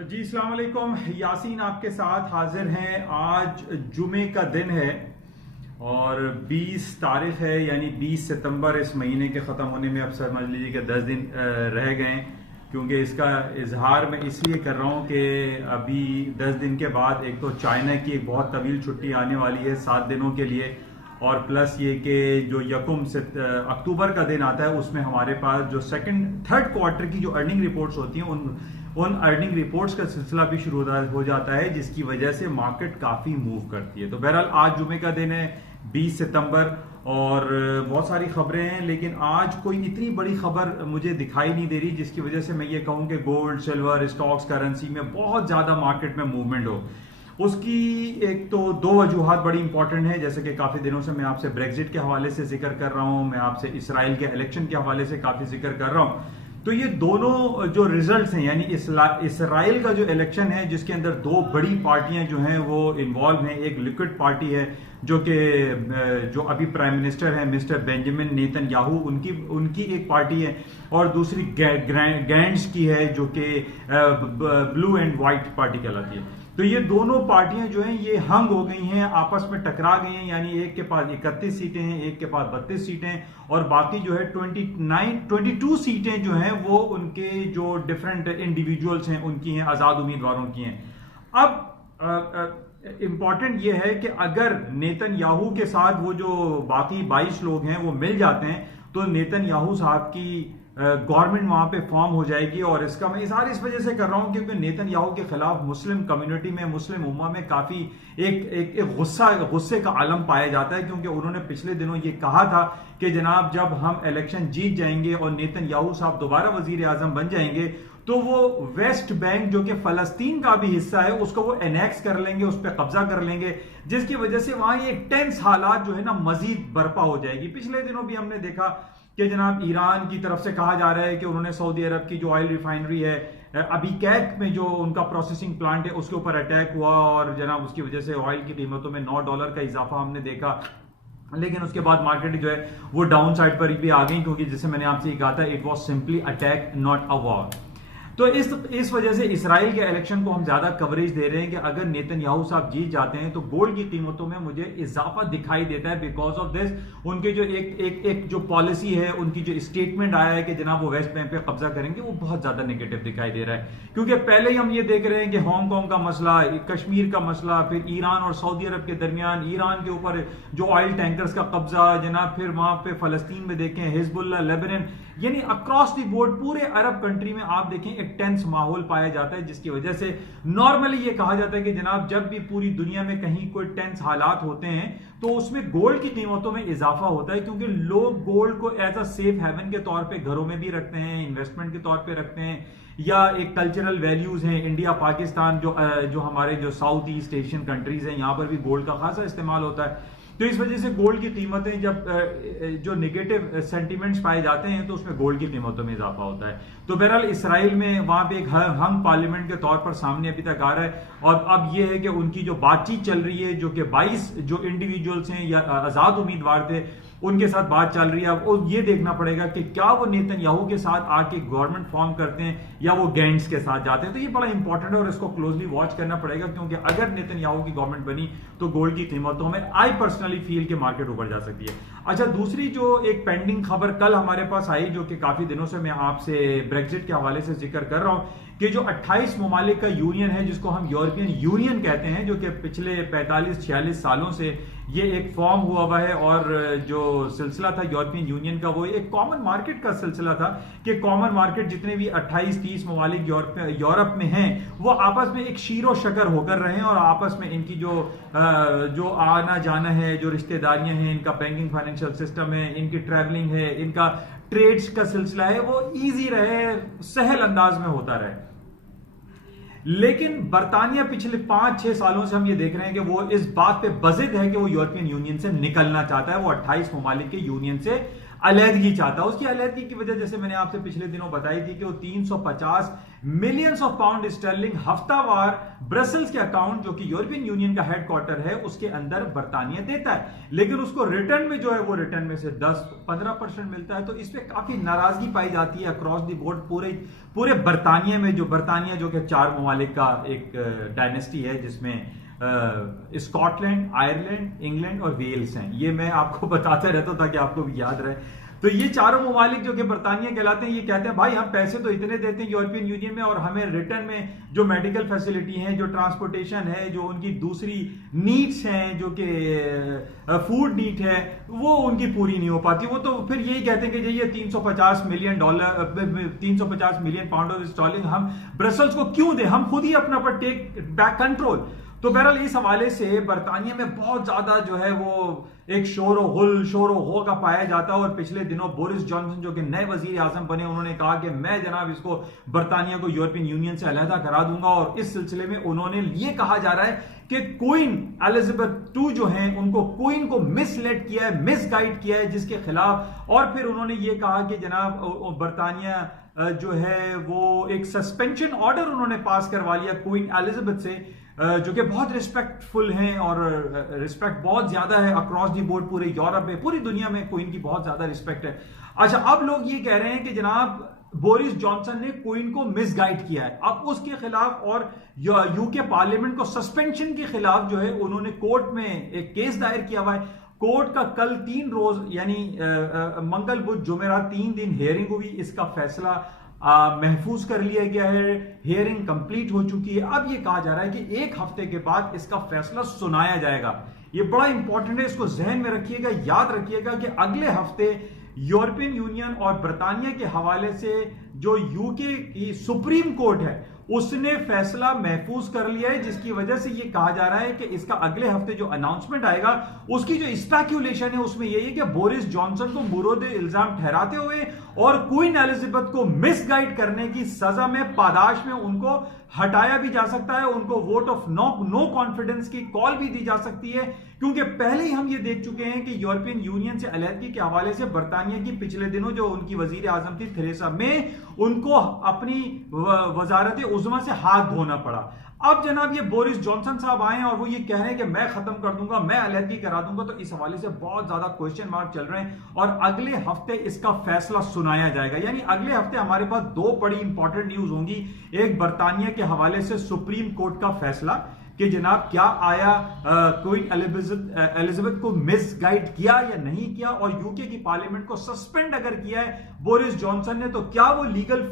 जी अस्सलाम वालेकुम। यासीन आपके साथ हाजिर हैं। आज जुमे का दिन है और 20 तारीख है, यानी 20 सितंबर। इस महीने के ख़त्म होने में अब समझ लीजिए कि 10 दिन रह गए, क्योंकि इसका इजहार मैं इसलिए कर रहा हूँ कि अभी 10 दिन के बाद एक तो चाइना की एक बहुत तवील छुट्टी आने वाली है 7 दिनों के लिए, और प्लस ये कि जो अक्टूबर का दिन आता है उसमें हमारे पास जो थर्ड क्वार्टर की जो अर्निंग रिपोर्ट्स होती हैं उन अर्निंग रिपोर्ट्स का सिलसिला भी शुरू हो जाता है, जिसकी वजह से मार्केट काफ़ी मूव करती है। तो बहरहाल आज जुमे का दिन है 20 सितंबर और बहुत सारी खबरें हैं, लेकिन आज कोई इतनी बड़ी खबर मुझे दिखाई नहीं दे रही जिसकी वजह से मैं ये कहूँ कि गोल्ड, सिल्वर, स्टॉक्स, करेंसी में बहुत ज़्यादा मार्केट में मूवमेंट हो। उसकी एक तो दो वजूहात बड़ी इंपॉर्टेंट है, जैसे कि काफ़ी दिनों से मैं आपसे ब्रेग्जिट के हवाले से जिक्र कर रहा हूँ, मैं आपसे इसराइल के इलेक्शन के हवाले से काफ़ी जिक्र कर रहा हूँ। तो ये दोनों जो रिजल्ट्स हैं, यानी इसराइल का जो इलेक्शन है जिसके अंदर दो बड़ी पार्टियां जो हैं वो इन्वॉल्व हैं। एक लिक्विड पार्टी है जो अभी प्राइम मिनिस्टर है मिस्टर बेंजामिन नेतन्याहू, उनकी एक पार्टी है, और दूसरी गैंड्स की है जो कि ब्लू एंड व्हाइट पार्टी कहलाती है। तो ये दोनों पार्टियां जो हैं ये हंग हो गई हैं, आपस में टकरा गई हैं, यानी एक के पास 31 सीटें हैं, एक के पास 32 सीटें, और बाकी जो है 22 सीटें जो हैं वो उनके जो डिफरेंट इंडिविजुअल्स हैं उनकी हैं, आजाद उम्मीदवारों की हैं। अब इंपॉर्टेंट ये है कि अगर नेतन्याहू के साथ वो जो बाकी 22 लोग हैं वो मिल जाते हैं तो नेतन्याहू साहब की गवर्नमेंट वहां पे फॉर्म हो जाएगी। और इसका मैं इजहार इस वजह से कर रहा हूं क्योंकि नेतन्याहू के खिलाफ मुस्लिम कम्युनिटी में, मुस्लिम उम्मा में काफी एक गुस्से का आलम पाया जाता है, क्योंकि उन्होंने पिछले दिनों ये कहा था कि जनाब जब हम इलेक्शन जीत जाएंगे और नेतन्याहू साहब दोबारा वजीर आजम बन जाएंगे तो वो वेस्ट बैंक जो कि फलस्तीन का भी हिस्सा है उसको वो एनेक्स कर लेंगे, उस पर कब्जा कर लेंगे, जिसकी वजह से वहां ये टेंस हालात जो है ना मजीद बर्पा हो जाएगी। पिछले दिनों भी हमने देखा कि जनाब ईरान की तरफ से कहा जा रहा है कि उन्होंने सऊदी अरब की जो ऑयल रिफाइनरी है अभी कैक में जो उनका प्रोसेसिंग प्लांट है उसके ऊपर अटैक हुआ, और जनाब उसकी वजह से ऑयल की कीमतों में $9 का इजाफा हमने देखा। लेकिन उसके बाद मार्केट जो है वो डाउन साइड पर भी आ गई, क्योंकि जैसे मैंने आपसे कहा था it was simply attack not a war. तो इस वजह से इसराइल के इलेक्शन को हम ज्यादा कवरेज दे रहे हैं कि अगर नेतन्याहू साहब जीत जाते हैं तो गोल्ड की कीमतों में मुझे इजाफा दिखाई देता है बिकॉज ऑफ दिस। उनके जो एक जो पॉलिसी है, उनकी जो स्टेटमेंट आया है कि जनाब वो वेस्ट बैंक पे कब्जा करेंगे, वो बहुत ज्यादा नेगेटिव दिखाई दे रहा है। क्योंकि पहले ही हम ये देख रहे हैं कि हांगकांग का मसला, कश्मीर का मसला, फिर ईरान और सऊदी अरब के दरमियान ईरान के ऊपर जो ऑयल टैंकर्स का कब्जा जनाब, फिर वहां पे फलस्तीन में देखें हिजबुल्लाह, लेबनान, यानी अक्रॉस द बोर्ड पूरे अरब कंट्री में आप देखें एक टेंस माहौल पाया जाता है, जिसकी वजह से नॉर्मली ये कहा जाता है कि जनाब जब भी पूरी दुनिया में कहीं कोई टेंस हालात होते हैं तो उसमें गोल्ड की कीमतों में इजाफा होता है, क्योंकि लोग गोल्ड को एज अ सेफ हेवन के तौर पे घरों में भी रखते हैं, इन्वेस्टमेंट के तौर पे रखते हैं, या एक कल्चरल वैल्यूज हैं। इंडिया, पाकिस्तान जो हमारे जो साउथ ईस्ट एशियन कंट्रीज हैं यहाँ पर भी गोल्ड का खासा इस्तेमाल होता है। तो इस वजह से गोल्ड की कीमतें जब जो नेगेटिव सेंटीमेंट्स पाए जाते हैं तो उसमें गोल्ड की कीमतों में इजाफा होता है। तो बहरहाल इसराइल में वहां पे एक हंग पार्लियामेंट के तौर पर सामने अभी तक आ रहा है, और अब यह है कि उनकी जो बातचीत चल रही है, जो कि 22 जो इंडिविजुअल्स हैं या आजाद उम्मीदवार थे उनके साथ बात चल रही है। अब ये देखना पड़ेगा कि क्या वो नेतन्याहू के साथ आके गवर्नमेंट फॉर्म करते हैं या वो गैंड्स के साथ जाते हैं। तो ये बड़ा इंपॉर्टेंट है और इसको क्लोजली वॉच करना पड़ेगा, क्योंकि अगर नेतन्याहू की गवर्नमेंट बनी तो गोल्ड की कीमतों में आई पर्सनली फील के मार्केट ऊपर जा सकती है। अच्छा, दूसरी जो एक पेंडिंग खबर कल हमारे पास आई, जो कि काफी दिनों से मैं आपसे ब्रेग्जिट के हवाले से जिक्र कर रहा हूं कि जो 28 ममालिक का यूनियन है जिसको हम यूरोपियन यूनियन कहते हैं, जो कि पिछले 45-46 सालों से ये एक फॉर्म हुआ है, और जो सिलसिला था यूरोपियन यूनियन का वो एक कॉमन मार्केट का सिलसिला था कि कॉमन मार्केट जितने भी 28-30 ममालिक यूरोप में हैं वो आपस में एक शीरो शकर होकर रहे हैं, और आपस में इनकी जो आना जाना है, जो रिश्तेदारियां हैं, इनका बैंकिंग फाइनेंशियल सिस्टम है, इनकी ट्रैवलिंग है, इनका ट्रेड्स का सिलसिला है, वो इजी रहे, सहल अंदाज में होता रहे। लेकिन बरतानिया पिछले 5-6 सालों से हम ये देख रहे हैं कि वो इस बात पे बजिद है कि वो यूरोपियन यूनियन से निकलना चाहता है, वो 28 ममालिक के यूनियन से अलहदगी चाहता है। उसकी अलहदगी की वजह जैसे मैंने आपसे पिछले दिनों बताई थी कि वो 350 मिलियंस ऑफ पाउंड स्टर्लिंग हफ्तावार ब्रसल्स के अकाउंट, जो कि यूरोपियन यूनियन का हेडक्वार्टर है, उसके अंदर बर्तानिया देता है, लेकिन उसको रिटर्न में जो है वो रिटर्न में से 10-15% मिलता है। तो इस पे काफी नाराजगी पाई जाती है अक्रॉस द बोर्ड पूरे बर्तानिया में। जो बर्तानिया जो कि 4 ममालिक का एक डायनेस्टी है, जिसमें स्कॉटलैंड, आयरलैंड, इंग्लैंड और वेल्स हैं। ये मैं आपको बताता रहता हूं ताकि आपको भी याद रहे। तो ये चारों ममालिक जो कि बर्तानिया कहलाते हैं, ये कहते हैं भाई हम पैसे तो इतने देते हैं यूरोपियन यूनियन में, और हमें रिटर्न में जो मेडिकल फैसिलिटी है, जो ट्रांसपोर्टेशन है, जो उनकी दूसरी नीड्स हैं, जो कि फूड नीड है, वो उनकी पूरी नहीं हो पाती। वो तो फिर यही कहते हैं कि ये $350 मिलियन पाउंड स्टर्लिंग हम ब्रसल्स को क्यों दें, हम खुद ही अपना पर टेक बैक कंट्रोल। तो बहरहाल इस हवाले से बर्तानिया में बहुत ज्यादा जो है वो एक शोर हो का पाया जाता है। और पिछले दिनों बोरिस जॉनसन जो कि नए वजीर आजम बने, उन्होंने कहा कि मैं जनाब इसको बर्तानिया को यूरोपियन यूनियन से अलहदा करा दूंगा। और इस सिलसिले में उन्होंने ये कहा जा रहा है कि क्वीन एलिजाबेथ II जो हैं, उनको क्वीन को मिसलेड किया है, मिसगाइड किया है, जिसके खिलाफ। और फिर उन्होंने ये कहा कि जनाब बर्तानिया जो है वो एक सस्पेंशन ऑर्डर उन्होंने पास करवा लिया क्वीन एलिजाबेथ से, जो कि बहुत रिस्पेक्टफुल हैं और रिस्पेक्ट बहुत ज्यादा है अक्रॉस दी बोर्ड पूरे यूरोप में, पूरी दुनिया में क्वीन की बहुत ज्यादा रिस्पेक्ट है। अच्छा, अब लोग ये कह रहे हैं कि जनाब बोरिस जॉनसन ने क्वीन को मिसगाइड किया है। अब उसके खिलाफ और यूके पार्लियामेंट को सस्पेंशन के खिलाफ जो है उन्होंने कोर्ट में एक केस दायर किया हुआ है। कोर्ट का कल 3 रोज यानी मंगल, बुध, जुमेरात 3 दिन हियरिंग हुई। इसका फैसला महफूज कर लिया गया है, हियरिंग कंप्लीट हो चुकी है। अब ये कहा जा रहा है कि 1 हफ्ते के बाद इसका फैसला सुनाया जाएगा। ये बड़ा इंपॉर्टेंट है, इसको जहन में रखिएगा, याद रखिएगा कि अगले हफ्ते यूरोपियन यूनियन और बर्तानिया के हवाले से जो यूके की सुप्रीम कोर्ट है उसने फैसला महफूज कर लिया है, जिसकी वजह से यह कहा जा रहा है कि इसका अगले हफ्ते जो अनाउंसमेंट आएगा उसकी जो स्पेक्यूलेशन है उसमें यही है कि बोरिस जॉनसन को मुरोद इल्जाम ठहराते हुए और क्वीन एलिजाबेथ को मिसगाइड करने की सजा में पादाश में उनको हटाया भी जा सकता है, उनको वोट ऑफ नो कॉन्फिडेंस की कॉल भी दी जा सकती है। क्योंकि पहले ही हम ये देख चुके हैं कि यूरोपियन यूनियन से अलहदगी के हवाले से बर्तानिया की पिछले दिनों जो उनकी वजीर आजम थी थेरेसा मे, उनको अपनी वजारत उज़्मा से हाथ धोना पड़ा। अब जनाब ये बोरिस जॉनसन साहब आए हैं और वो ये कह रहे हैं कि मैं खत्म कर दूंगा, मैं अलहदगी करा दूंगा। तो इस हवाले से बहुत ज्यादा क्वेश्चन मार्क चल रहे हैं और अगले हफ्ते इसका फैसला सुनाया जाएगा। यानी अगले हफ्ते हमारे पास 2 बड़ी इंपॉर्टेंट न्यूज होंगी। एक बर्तानिया के हवाले से सुप्रीम कोर्ट का फैसला कि जनाब क्या आया क्वीन एलिजाबेथ को मिसगाइड किया या नहीं किया, और यूके की पार्लियामेंट को सस्पेंड अगर किया है बोरिस जॉनसन ने तो क्या वो लीगल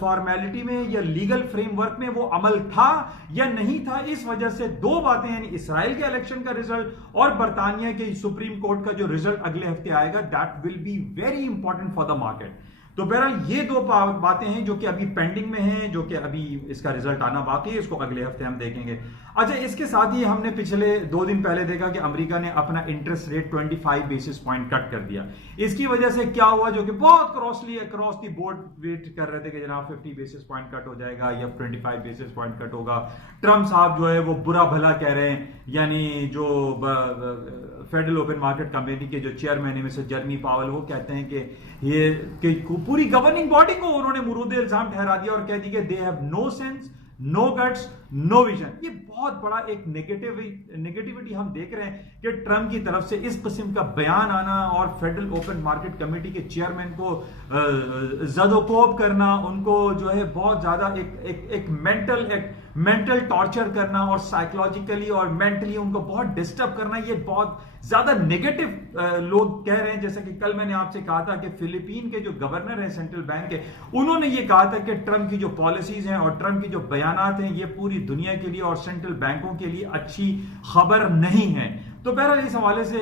फॉर्मेलिटी में या लीगल फ्रेमवर्क में वो अमल था या नहीं था। इस वजह से 2 बातें, यानी इसराइल के इलेक्शन का रिजल्ट और बर्तानिया के सुप्रीम कोर्ट का जो रिजल्ट अगले हफ्ते आएगा, that will be very important for the market. तो बहरहाल ये 2 बातें हैं जो कि अभी पेंडिंग में हैं, जो कि अभी इसका रिजल्ट आना बाकी है, इसको अगले हफ्ते हम देखेंगे। अच्छा, इसके साथ ही हमने पिछले 2 दिन पहले देखा कि अमेरिका ने अपना interest rate 25 basis point cut कर दिया। इसकी वजह से क्या हुआ, जो कि बहुत क्रॉस दी बोर्ड वेट कर रहे थे कि जनाब 50 बेसिस पॉइंट कट हो जाएगा या 25 बेसिस पॉइंट कट होगा। ट्रम्प साहब जो है वो बुरा भला कह रहे हैं, यानी जो फेडरल ओपन मार्केट कमेटी के जो चेयरमैन है मिस्टर जर्मी पावल, वो कहते हैं कि ये पूरी गवर्निंग बॉडी को उन्होंने मुरूद इल्जाम ठहरा दिया और कह दिया कि they have no sense, no guts, no vision. ये बहुत बड़ा एक नेगेटिविटी हम देख रहे हैं कि ट्रम्प की तरफ से इस किस्म का बयान आना और फेडरल ओपन मार्केट कमेटी के चेयरमैन को जदोकोब करना, उनको जो है बहुत ज्यादा एक मेंटल टॉर्चर करना और साइकोलॉजिकली और मेंटली उनको बहुत डिस्टर्ब करना, ये बहुत ज्यादा नेगेटिव लोग कह रहे हैं। जैसे कि कल मैंने आपसे कहा था कि फिलीपीन के जो गवर्नर हैं सेंट्रल बैंक के, उन्होंने ये कहा था कि ट्रम्प की जो पॉलिसीज हैं और ट्रम्प की जो बयानात हैं ये पूरी दुनिया के लिए और सेंट्रल बैंकों के लिए अच्छी खबर नहीं है। तो बहरहाल इस हवाले से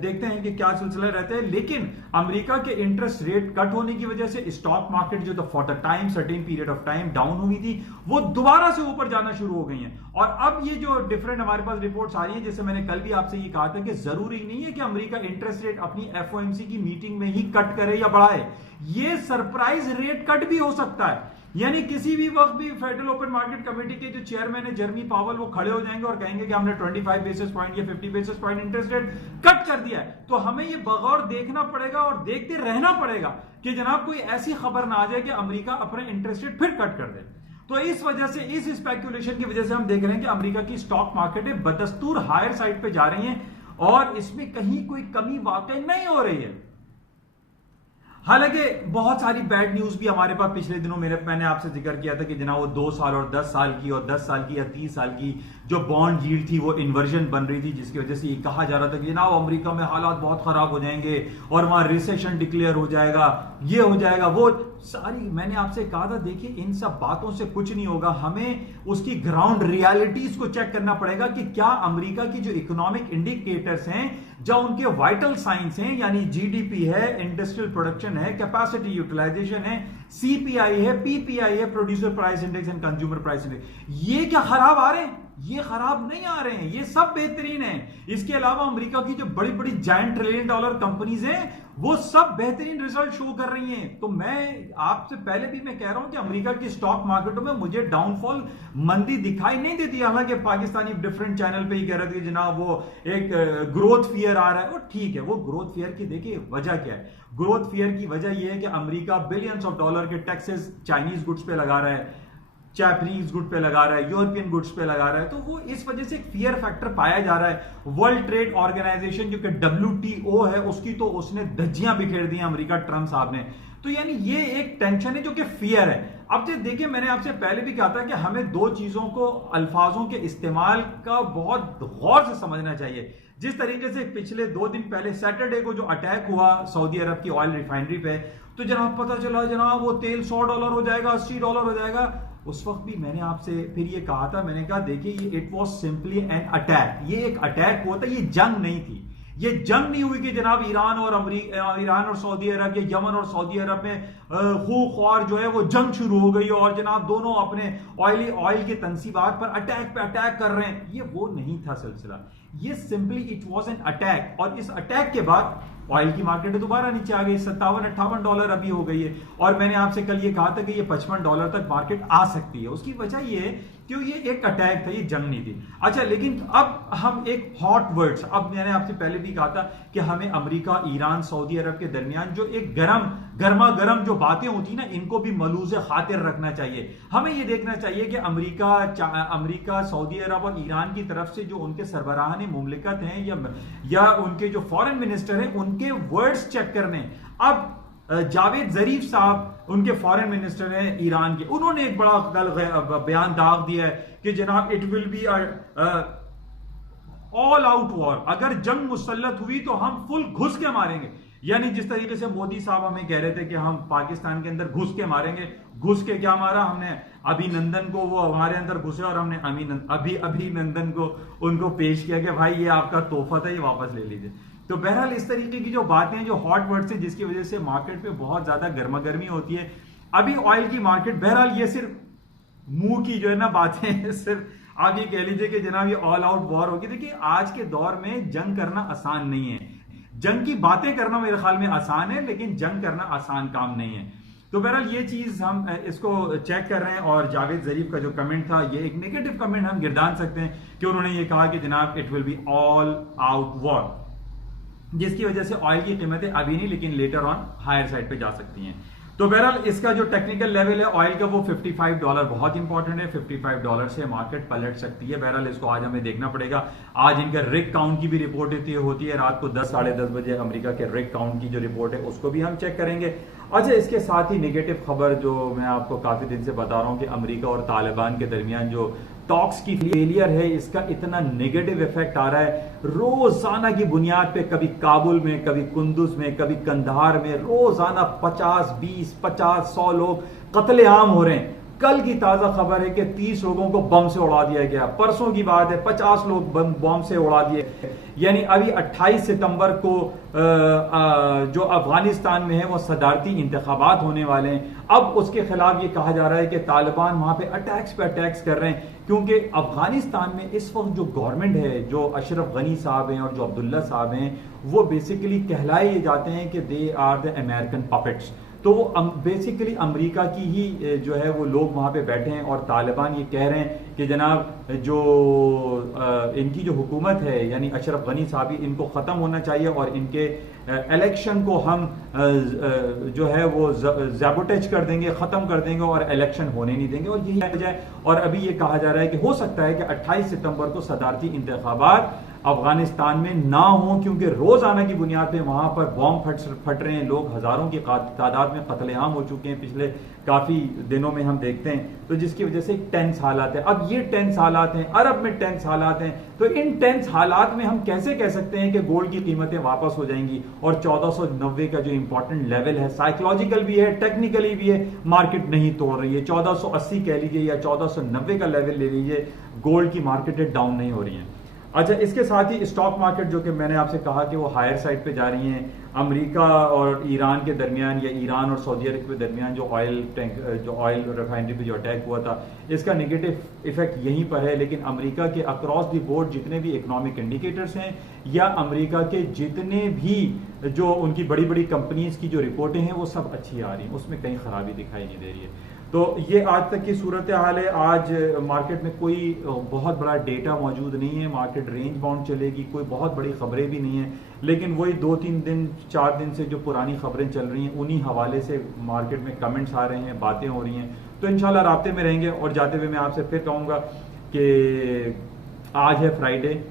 देखते हैं कि क्या सिलसिला रहता है। लेकिन अमेरिका के इंटरेस्ट रेट कट होने की वजह से स्टॉक मार्केट जो for the time certain period of time down हुई थी, वो दोबारा से ऊपर जाना शुरू हो गई हैं। और अब ये जो डिफरेंट हमारे पास रिपोर्ट्स आ रही है, जैसे मैंने कल भी आपसे ये कहा था कि जरूरी नहीं है कि अमेरिका इंटरेस्ट रेट अपनी FOMC की मीटिंग में ही कट करे या बढ़ाए, ये सरप्राइज रेट कट भी हो सकता है। यानी किसी भी वक्त भी फेडरल ओपन मार्केट कमेटी के जो चेयरमैन है जर्मी पावल, वो खड़े हो जाएंगे और कहेंगे कि हमने 25 बेसिस पॉइंट या 50 basis point interest rate cut कर दिया है। तो हमें ये बगौर देखना पड़ेगा और देखते रहना पड़ेगा कि जनाब कोई ऐसी खबर ना आ जाए कि अमेरिका अपने इंटरेस्ट रेट फिर कट कर दे। तो इस वजह से, इस स्पेकुलेशन की वजह से हम देख रहे हैं कि अमेरिका की स्टॉक मार्केटें बदस्तूर हायर साइड पे जा रही हैं और इसमें कहीं कोई कमी वाकई नहीं हो रही है। हालांकि बहुत सारी बैड न्यूज भी हमारे पास पिछले दिनों मैंने आपसे जिक्र किया था कि जनाब वो 2 साल और 10 साल की और 10 साल की या 30 साल की जो बॉन्ड यील्ड थी वो इन्वर्जन बन रही थी, जिसकी वजह से ये कहा जा रहा था कि जनाब अमेरिका में हालात बहुत खराब हो जाएंगे और वहां रिसेशन डिक्लेयर हो जाएगा, ये हो जाएगा, वो सारी। मैंने आपसे कहा था देखिए इन सब बातों से कुछ नहीं होगा, हमें उसकी ग्राउंड रियलिटीज को चेक करना पड़ेगा कि क्या अमेरिका की जो इकोनॉमिक इंडिकेटर्स हैं, जो उनके वाइटल साइंस हैं, यानी जीडीपी है, इंडस्ट्रियल प्रोडक्शन है, कैपेसिटी यूटिलाइजेशन है, सीपीआई है, पीपीआई है, producer price index and consumer price index, ये क्या खराब आ रहे हैं? ये खराब नहीं आ रहे हैं, ये सब बेहतरीन है। इसके अलावा अमेरिका की जो बड़ी बड़ी जायंट ट्रिलियन डॉलर कंपनीज हैं वो सब बेहतरीन रिजल्ट शो कर रही हैं। तो मैं आपसे पहले भी मैं कह रहा हूं कि अमेरिका की स्टॉक मार्केटों में मुझे डाउनफॉल, मंदी दिखाई नहीं देती। हालांकि पाकिस्तानी डिफरेंट चैनल पे ही कह रहे थे जनाब वो एक ग्रोथ फियर आ रहा है, वो ठीक है, वो ग्रोथ फियर की देखिए वजह क्या है। ग्रोथ फियर की वजह यह है कि अमेरिका बिलियंस ऑफ डॉलर के टैक्सेस चाइनीज गुड्स पे लगा रहा है, जापानीज गुड पे लगा रहा है, यूरोपियन गुड्स पे लगा रहा है, तो वो इस वजह से एक फियर फैक्टर पाया जा रहा है। वर्ल्ड ट्रेड ऑर्गेनाइजेशन जो कि WTO है उसकी तो उसने धज्जियां बिखेर दी अमेरिका ट्रंप साहब ने। तो यानी ये एक टेंशन है जो कि फियर है। अब जो देखिए मैंने आपसे पहले भी कहा था कि हमें दो चीजों को, अल्फाजों के इस्तेमाल का बहुत गौर से समझना चाहिए। जिस तरीके से पिछले 2 दिन पहले सैटरडे को जो अटैक हुआ सऊदी अरब की ऑयल रिफाइनरी पे, तो जनाब पता चला जनाब वो तेल $100 हो जाएगा, $80 हो जाएगा। उस वक्त भी मैंने आपसे फिर ये कहा था, मैंने कहा देखिए ये it was simply an attack, ये एक अटैक हुआ था, ये जंग नहीं थी। ये जंग नहीं हुई कि जनाब ईरान और सऊदी अरब या यमन और सऊदी अरब में खूब ख्वार जो है वो जंग शुरू हो गई और जनाब दोनों अपने ऑयल के तनसीबात पर अटैक पे अटैक कर रहे हैं। ये वो नहीं था सिलसिला, ये simply it was an attack. और इस अटैक के बाद ऑयल की मार्केट दोबारा नीचे आ गई, $57-58 अभी हो गई है। और मैंने आपसे कल ये कहा था कि ये $55 तक मार्केट आ सकती है। उसकी वजह ये है कि ये एक अटैक था, ये जंग नहीं थी। अच्छा, लेकिन अब हम एक हॉट वर्ड्स, अब मैंने आपसे पहले भी कहा था कि हमें अमेरिका, ईरान, सऊदी अरब के दरमियान जो एक गर्मा गर्म जो बातें होती ना, इनको भी मलूज़ खातिर रखना चाहिए। हमें ये देखना चाहिए कि अमेरिका, सऊदी अरब और ईरान की तरफ से जो उनके सरबराहान मुमलिकत हैं या उनके जो फॉरेन मिनिस्टर हैं, उनके वर्ड्स चेक करने। अब जावेद जरीफ साहब उनके फॉरेन मिनिस्टर हैं ईरान के, उन्होंने एक बड़ा बयान दाग दिया है कि जनाब it will be all out war, अगर जंग मुसल्लत हुई तो हम फुल घुस के मारेंगे। यानी जिस तरीके से मोदी साहब हमें कह रहे थे कि हम पाकिस्तान के अंदर घुस के मारेंगे, घुस के क्या मारा हमने? अभिनंदन को, वो हमारे अंदर घुसे और हमने अभिनंदन को उनको पेश किया कि भाई ये आपका तोहफा था, ये वापस ले लीजिए। तो बहरहाल इस तरीके की जो बातें, जो हॉट वर्ड्स है, जिसकी वजह से मार्केट पे बहुत ज्यादा गर्मागर्मी होती है। अभी ऑयल की मार्केट, बहरहाल ये सिर्फ मुंह की जो है ना बातें, सिर्फ आप ये कह लीजिए कि जनाब ये ऑल आउट वॉर होगी। देखिए आज के दौर में जंग करना आसान नहीं है, जंग की बातें करना मेरे ख्याल में आसान है, लेकिन जंग करना आसान काम नहीं है। तो बहरहाल ये चीज हम इसको चेक कर रहे हैं। और जावेद जरीफ का जो कमेंट था, ये एक नेगेटिव कमेंट हम गिरदान सकते हैं कि उन्होंने ये कहा कि जनाब it will be all out war, जिसकी वजह से ऑयल की कीमतें अभी नहीं लेकिन लेटर ऑन हायर साइड पे जा सकती हैं। तो बहरहाल इसका जो टेक्निकल लेवल है ऑयल का, वो $55 बहुत इंपॉर्टेंट है। $55 से मार्केट पलट सकती है। बहरहाल इसको आज हमें देखना पड़ेगा। आज इनका रिग काउंट की भी रिपोर्ट होती है रात को 10 साढ़े 10 बजे। अमेरिका के रिग काउंट की जो रिपोर्ट है उसको भी हम चेक करेंगे। अच्छा, इसके साथ ही नेगेटिव खबर जो मैं आपको काफी दिन से बता रहा हूं कि अमेरिका और तालिबान के दरमियान जो टॉक्स की फेलियर है, इसका इतना नेगेटिव इफेक्ट आ रहा है। रोजाना की बुनियाद पे कभी काबुल में, कभी कुंदुज में, कभी कंधार में रोजाना 50, 20, 50, 100 लोग कत्लेआम हो रहे हैं। कल की ताजा खबर है कि 30 लोगों को बम से उड़ा दिया गया। परसों की बात है 50 लोग बम से उड़ा दिए। यानी अभी 28 सितंबर को जो अफगानिस्तान में है वो सदारती इंतखाबात होने वाले हैं। अब उसके खिलाफ ये कहा जा रहा है कि तालिबान वहां पे अटैक्स कर रहे हैं, क्योंकि अफगानिस्तान में इस वक्त जो गवर्नमेंट है, जो अशरफ गनी साहब हैं और जो अब्दुल्ला साहब हैं, वो बेसिकली कहलाए जाते हैं कि they are the American puppets. तो वो बेसिकली अमेरिका की ही जो है वो लोग वहाँ पे बैठे हैं और तालिबान ये कह रहे हैं कि जनाब जो इनकी जो हुकूमत है यानी अशरफ गनी साहब इनको ख़त्म होना चाहिए और इनके इलेक्शन को हम जो है वो ज़ैबोटेज कर देंगे, ख़त्म कर देंगे और इलेक्शन होने नहीं देंगे और यही वजह है। और अभी ये कहा जा रहा है कि हो सकता है कि 28 सितंबर को सदारती इंतखाबात अफगानिस्तान में ना हो, क्योंकि रोजाना की बुनियाद पे वहां पर बॉम्ब फट रहे हैं, लोग हजारों की तादाद में कत्लेआम हो चुके हैं पिछले काफी दिनों में हम देखते हैं, तो जिसकी वजह से टेंस हालात है। अब ये टेंस हालात हैं, अरब में टेंस हालात हैं, तो इन टेंस हालात में हम कैसे कह सकते हैं कि गोल्ड की कीमतें वापस हो जाएंगी और 1490 का जो इंपॉर्टेंट लेवल है, साइकोलॉजिकल भी है, टेक्निकली भी है, मार्केट नहीं तोड़ रही है। 1480 कह लीजिए या 1490 का लेवल ले लीजिए, गोल्ड की मार्केटें डाउन नहीं हो रही हैं। अच्छा, इसके साथ ही स्टॉक मार्केट जो कि मैंने आपसे कहा कि वो हायर साइड पे जा रही हैं। अमेरिका और ईरान के दरमियान या ईरान और सऊदी अरब के दरमियान जो ऑयल रिफाइनरी पे जो अटैक हुआ था, इसका नेगेटिव इफेक्ट यहीं पर है। लेकिन अमेरिका के अक्रॉस द बोर्ड जितने भी इकोनॉमिक इंडिकेटर्स हैं या अमेरिका के जितने भी जो उनकी बड़ी बड़ी कंपनीज की जो रिपोर्टें हैं वो सब अच्छी आ रही हैं, उसमें कहीं खराबी दिखाई नहीं दे रही है। तो ये आज तक की सूरत हाल है। आज मार्केट में कोई बहुत बड़ा डेटा मौजूद नहीं है, मार्केट रेंज बाउंड चलेगी, कोई बहुत बड़ी खबरें भी नहीं है, लेकिन वही 2-3 दिन 4 दिन से जो पुरानी खबरें चल रही हैं उन्हीं हवाले से मार्केट में कमेंट्स आ रहे हैं, बातें हो रही हैं। तो इंशाल्लाह राब्ते में रहेंगे। और जाते हुए मैं आपसे फिर कहूँगा कि आज है फ्राइडे,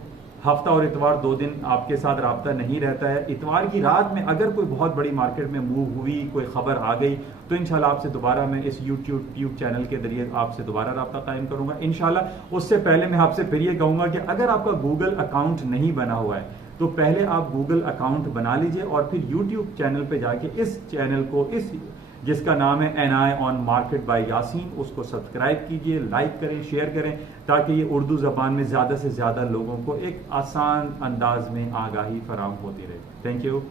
हफ्ता और इतवार 2 दिन आपके साथ राब्ता नहीं रहता है। इतवार की रात में अगर कोई बहुत बड़ी मार्केट में मूव हुई, कोई खबर आ गई, तो इंशाल्लाह आपसे दोबारा मैं इस यूट्यूब चैनल के जरिए आपसे दोबारा राब्ता कायम करूंगा इंशाल्लाह। उससे पहले मैं आपसे फिर ये कहूंगा कि अगर आपका गूगल अकाउंट नहीं बना हुआ है तो पहले आप गूगल अकाउंट बना लीजिए और फिर यूट्यूब चैनल पे जाके इस चैनल को जिसका नाम है NI on market by Yasin, उसको सब्सक्राइब कीजिए, लाइक करें, शेयर करें, ताकि ये उर्दू जबान में ज्यादा से ज्यादा लोगों को एक आसान अंदाज में आगाही फराहम होती रहे। Thank you.